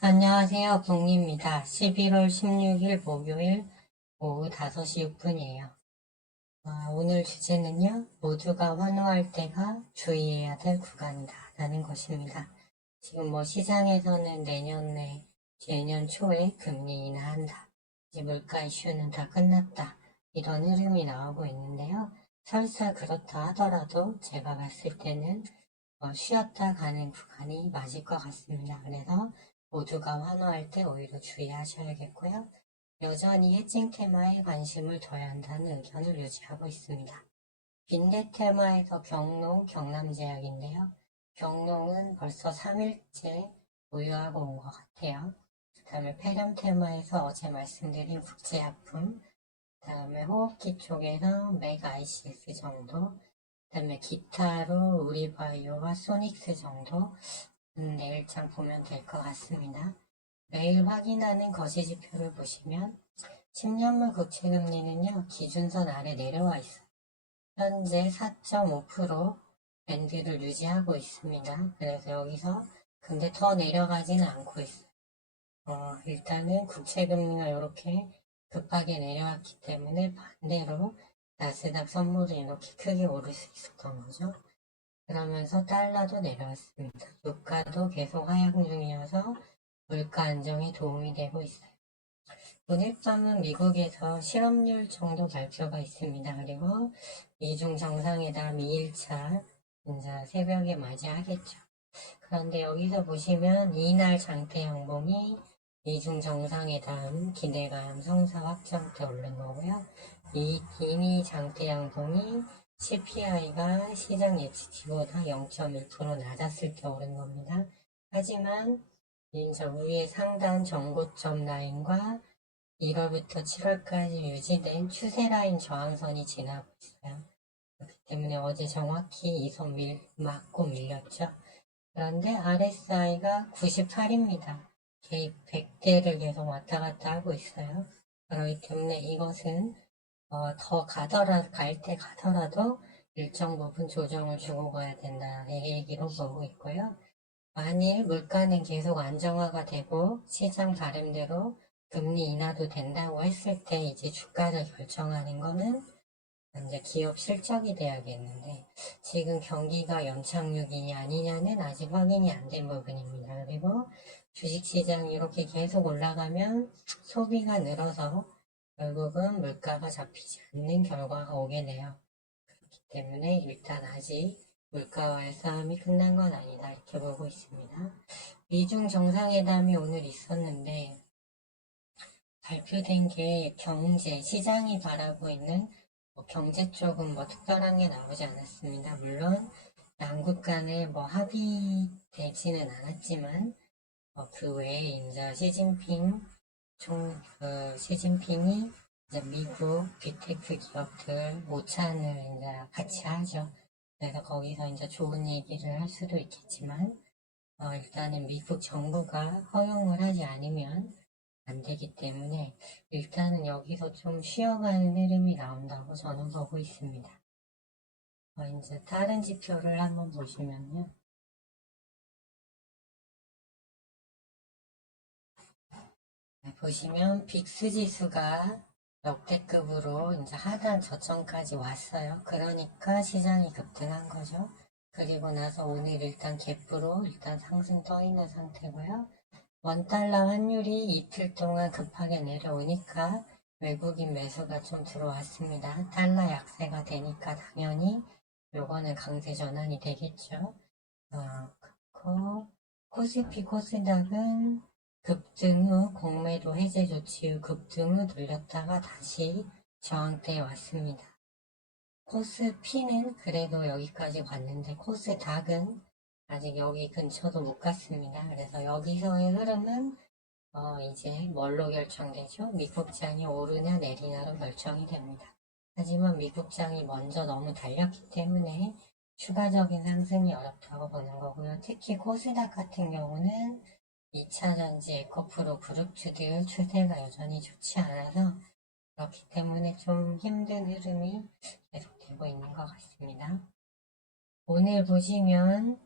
안녕하세요. 북리입니다. 11월 16일 목요일 오후 5시 6분이에요. 오늘 주제는요, 모두가 환호할 때가 주의해야 될 구간이다 라는 것입니다. 지금 시장에서는 내년 초에 금리 인하한다. 이제 물가 이슈는 다 끝났다. 이런 흐름이 나오고 있는데요. 설사 그렇다 하더라도 제가 봤을 때는 쉬었다 가는 구간이 맞을 것 같습니다. 그래서 모두가 환호할 때 오히려 주의하셔야겠고요. 여전히 해칭 테마에 관심을 둬야 한다는 의견을 유지하고 있습니다. 빈대 테마에서 경농, 경남제약인데요. 경농은 벌써 3일째 보유하고 온 것 같아요. 그 다음에 폐렴 테마에서 어제 말씀드린 국제약품, 그 다음에 호흡기 쪽에서 맥 ICS 정도, 그 다음에 기타로 우리바이오와 소닉스 정도 내일장 보면 될 것 같습니다. 매일 확인하는 거시지표를 보시면 10년물 국채금리는요, 기준선 아래 내려와 있어요. 현재 4.5% 밴드를 유지하고 있습니다. 그래서 여기서 근데 더 내려가지는 않고 있어요. 일단은 국채금리가 이렇게 급하게 내려왔기 때문에 반대로 나스닥 선물이 이렇게 크게 오를 수 있었던 거죠. 그러면서 달러도 내려왔습니다. 유가도 계속 하향 중이어서 물가 안정에 도움이 되고 있어요. 오늘 밤은 미국에서 실업률 정도 발표가 있습니다. 그리고 미중 정상회담 2일차 이제 새벽에 맞이하겠죠. 그런데 여기서 보시면 이날 장대 양봉이 미중 정상회담 기대감 성사 확정 때 오른 거고요. 이미 장대 양봉이 CPI가 시장 예측치보다 0.1% 낮았을 때 오른 겁니다. 하지만 이제 위에 상단 정고점 라인과 1월부터 7월까지 유지된 추세 라인 저항선이 지나고 있어요. 그렇기 때문에 어제 정확히 이 선 맞고 밀렸죠. 그런데 RSI가 98입니다. 개입 100대를 계속 왔다 갔다 하고 있어요. 그렇기 때문에 이것은 더 갈 때 가더라도 일정 부분 조정을 주고 가야 된다는 얘기로 보고 있고요. 만일 물가는 계속 안정화가 되고 시장 바람대로 금리 인하도 된다고 했을 때 이제 주가를 결정하는 거는 이제 기업 실적이 돼야겠는데 지금 경기가 연착륙이냐 아니냐는 아직 확인이 안 된 부분입니다. 그리고 주식시장이 이렇게 계속 올라가면 소비가 늘어서 결국은 물가가 잡히지 않는 결과가 오게 돼요. 그렇기 때문에 일단 아직 물가와의 싸움이 끝난 건 아니다 이렇게 보고 있습니다. 미중 정상회담이 오늘 있었는데 발표된 게 경제, 시장이 바라고 있는 경제 쪽은 특별한 게 나오지 않았습니다. 물론 양국 간에 합의되지는 않았지만 그 외에 이제 시진핑이 이제 미국 빅테크 기업들 모찬을 이제 같이 하죠. 그래서 거기서 이제 좋은 얘기를 할 수도 있겠지만 일단은 미국 정부가 허용을 하지 않으면 안 되기 때문에 일단은 여기서 좀 쉬어가는 흐름이 나온다고 저는 보고 있습니다. 이제 다른 지표를 한번 보시면요. 보시면 빅스 지수가 역대급으로 이제 하단 저점까지 왔어요. 그러니까 시장이 급등한 거죠. 그리고 나서 오늘 일단 갭으로 일단 상승 떠 있는 상태고요. 원달러 환율이 이틀 동안 급하게 내려오니까 외국인 매수가 좀 들어왔습니다. 달러 약세가 되니까 당연히 요거는 강세 전환이 되겠죠. 그리고 코스피 코스닥은 급등 후 공매도 해제 조치 후 급등 후 들렸다가 다시 저항대에 왔습니다. 코스피는 그래도 여기까지 왔는데 코스닥은 아직 여기 근처도 못 갔습니다. 그래서 여기서의 흐름은 이제 뭘로 결정되죠? 미국장이 오르냐 내리냐로 결정이 됩니다. 하지만 미국장이 먼저 너무 달렸기 때문에 추가적인 상승이 어렵다고 보는 거고요. 특히 코스닥 같은 경우는 2차전지 에코프로 그룹주들 추세가 여전히 좋지 않아서 그렇기 때문에 좀 힘든 흐름이 계속되고 있는 것 같습니다. 오늘 보시면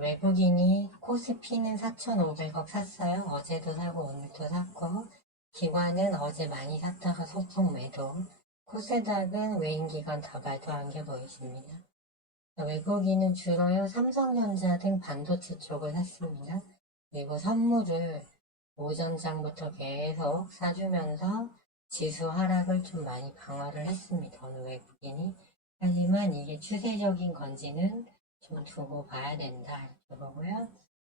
외국인이 코스피는 4,500억 샀어요. 어제도 사고 오늘도 샀고, 기관은 어제 많이 샀다가 소폭 매도, 코스닥은 외인기관 다 매도한 게 보이십니다. 외국인은 주로요 삼성전자 등 반도체 쪽을 샀습니다. 그리고 선물을 오전장부터 계속 사주면서 지수 하락을 좀 많이 방어를 했습니다. 어느 외국인이. 하지만 이게 추세적인 건지는 좀 두고 봐야 된다. 이렇게 보고요.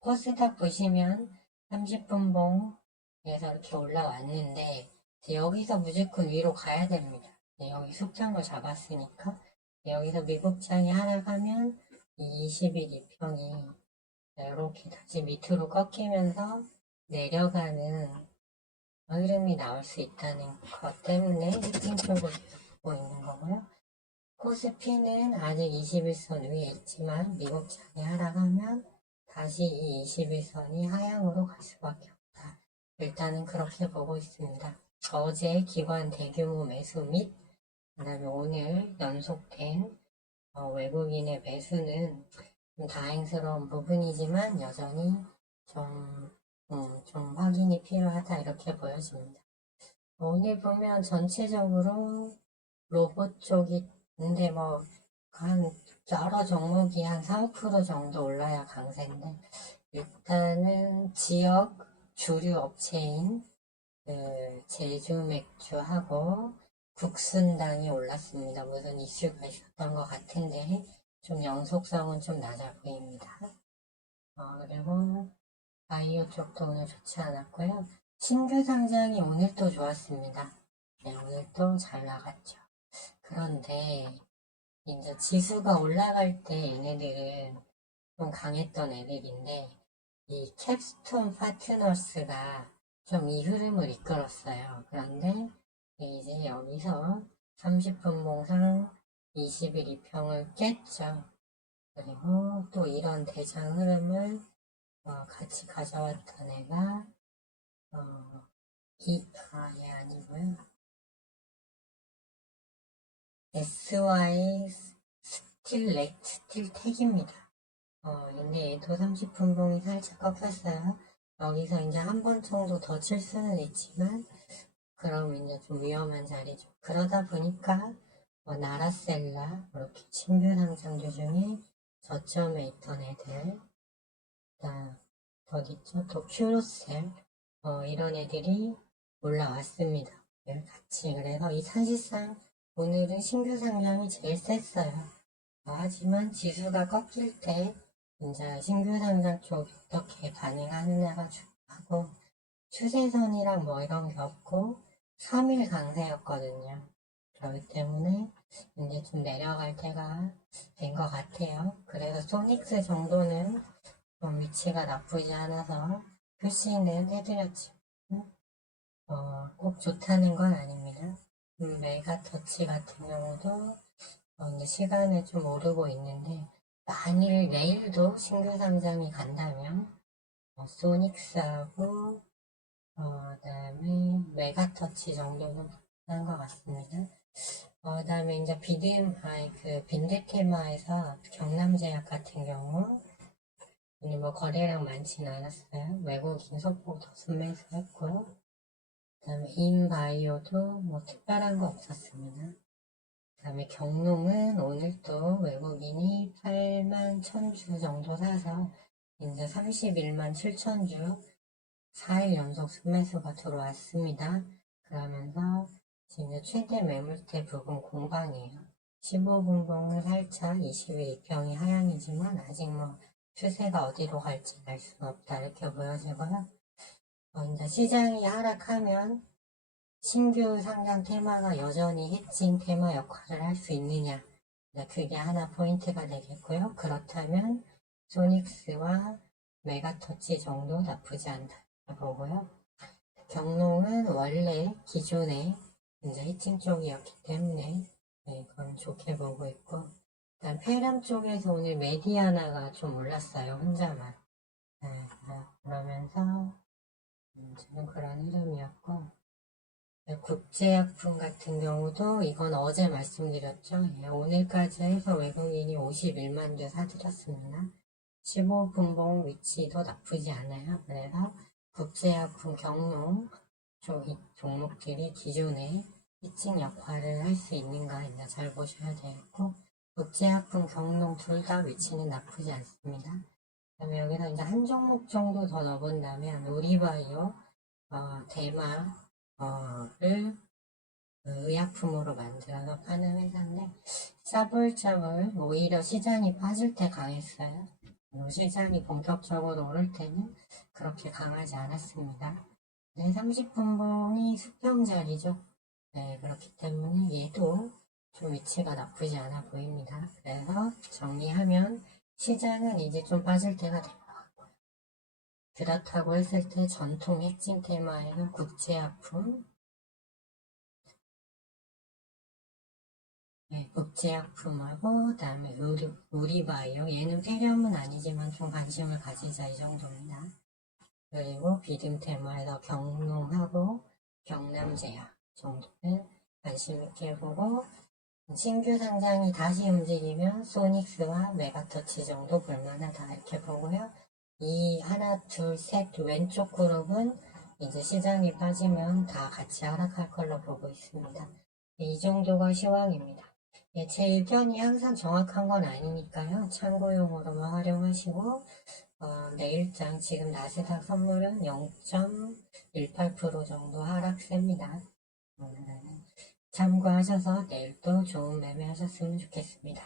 코스닥 보시면 30분봉에서 이렇게 올라왔는데 여기서 무조건 위로 가야 됩니다. 여기 속장을 잡았으니까 여기서 미국장이 하락하면 이 20일 이평이 이렇게 다시 밑으로 꺾이면서 내려가는 흐름이 나올 수 있다는 것 때문에 히팅 쪽을 보고 있는 거고요. 코스피는 아직 21선 위에 있지만 미국장이 하락하면 다시 이 21선이 하향으로 갈 수밖에 없다. 일단은 그렇게 보고 있습니다. 어제 기관 대규모 매수 및 그다음에 오늘 연속된 외국인의 매수는 좀 다행스러운 부분이지만 여전히 좀 확인이 필요하다 이렇게 보여집니다. 오늘 보면 전체적으로 로봇 쪽이 근데 한 여러 종목이 한 3% 정도 올라야 강세인데 일단은 지역 주류 업체인 제주 맥주하고 국순당이 올랐습니다. 무슨 이슈가 있었던 것 같은데 좀 영속성은 좀 낮아 보입니다. 그리고 바이오 쪽도 오늘 좋지 않았고요. 신규 상장이 오늘 또 좋았습니다. 네, 오늘 또 잘 나갔죠. 그런데 이제 지수가 올라갈 때 얘네들은 좀 강했던 애들인데 이 캡스톤 파트너스가 좀 이 흐름을 이끌었어요. 그런데 이제 여기서 30분 봉상 20일 이평을 깼죠. 그리고 또 이런 대장 흐름을 같이 가져왔던 애가 얘 아니고요. SY 스틸텍입니다. 근데 얘도 30분 봉이 살짝 꺾였어요. 여기서 이제 한 번 정도 더 칠 수는 있지만 그럼 이제 좀 위험한 자리죠. 그러다 보니까 나라셀라 이렇게 신규 상장주 중에 저점에 있던 애들 거기 있죠. 또 큐로셀 이런 애들이 올라왔습니다. 같이 그래서 이 사실상 오늘은 신규 상장이 제일 셌어요. 하지만 지수가 꺾일 때 이제 신규 상장 쪽이 어떻게 반응하느냐가 중요하고 추세선이랑 이런 게 없고 3일 강세였거든요. 그렇기 때문에 이제 좀 내려갈 때가 된 것 같아요. 그래서 소닉스 정도는 좀 위치가 나쁘지 않아서 표시는 해드렸죠. 꼭 좋다는 건 아닙니다. 메가터치 같은 경우도 이제 시간을 좀 오르고 있는데 만일 내일도 신규 상장이 간다면 소닉스하고 그다음에 메가터치 정도는 한 것 같습니다. 그다음에 이제 빈대테마에서 경남제약 같은 경우 오늘 거래량 많지는 않았어요. 외국인 소폭 더 순매수했고요. 그다음에 인바이오도 특별한 거 없었습니다. 그다음에 경농은 오늘 또 외국인이 8만 1000주 정도 사서 이제 31만 7000주 4일 연속 순매수가 들어왔습니다. 그러면서 지금 최대 매물대 부분 공방이에요. 15분봉은 살짝 20일 2평이 하향이지만 아직 추세가 어디로 갈지 알 수는 없다 이렇게 보여지고요. 이제 시장이 하락하면 신규 상장 테마가 여전히 해칭 테마 역할을 할 수 있느냐 그게 하나 포인트가 되겠고요. 그렇다면 소닉스와 메가터치 정도 나쁘지 않다 보고요. 경농은 원래 기존에 이제 해칭 쪽이었기 때문에 그건 좋게 보고 있고 일단 페람 쪽에서 오늘 메디아나가 좀 올랐어요. 혼자만 그러면서 지금 그런 흐름이었고 국제약품 같은 경우도 이건 어제 말씀드렸죠. 오늘까지 해서 외국인이 51만 주 사들였습니다. 15분봉 위치도 나쁘지 않아요. 그래서 국제약품 경농 이 종목들이 기존에 피칭 역할을 할 수 있는가 있나 잘 보셔야 되겠고, 국제약품 경농 둘 다 위치는 나쁘지 않습니다. 그다음에 여기서 이제 한 종목 정도 더 넣어본다면 우리바이오 대마를 의약품으로 만들어서 파는 회사인데, 짜불짜불 오히려 시장이 빠질 때 강했어요. 시장이 본격적으로 오를 때는 그렇게 강하지 않았습니다. 네, 30분봉이 수평 자리죠. 네, 그렇기 때문에 얘도 좀 위치가 나쁘지 않아 보입니다. 그래서 정리하면 시장은 이제 좀 빠질 때가 된 것 같고요. 그렇다고 했을 때 전통 핵심 테마에는 국제약품, 네, 국제약품하고 그다음에 우리바이오, 얘는 폐렴은 아니지만 좀 관심을 가지자 이 정도입니다. 그리고 비듬 테마에서 경농하고 경남제약 정도는 관심 있게 보고, 신규 상장이 다시 움직이면 소닉스와 메가터치 정도 볼만하다 이렇게 보고요. 이 하나 둘 셋 왼쪽 그룹은 이제 시장이 빠지면 다 같이 하락할 걸로 보고 있습니다. 이 정도가 시황입니다. 예, 제 의견이 항상 정확한 건 아니니까요. 참고용으로만 활용하시고, 내일장 지금 나스닥 선물은 0.18% 정도 하락세입니다. 참고하셔서 내일도 좋은 매매 하셨으면 좋겠습니다.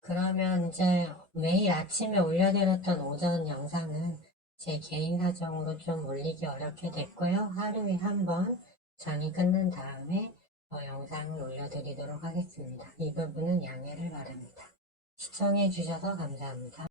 그러면 이제 매일 아침에 올려드렸던 오전 영상은 제 개인 사정으로 좀 올리기 어렵게 됐고요. 하루에 한 번 장이 끝난 다음에 영상을 올려드리도록 하겠습니다. 이 부분은 양해를 바랍니다. 시청해주셔서 감사합니다.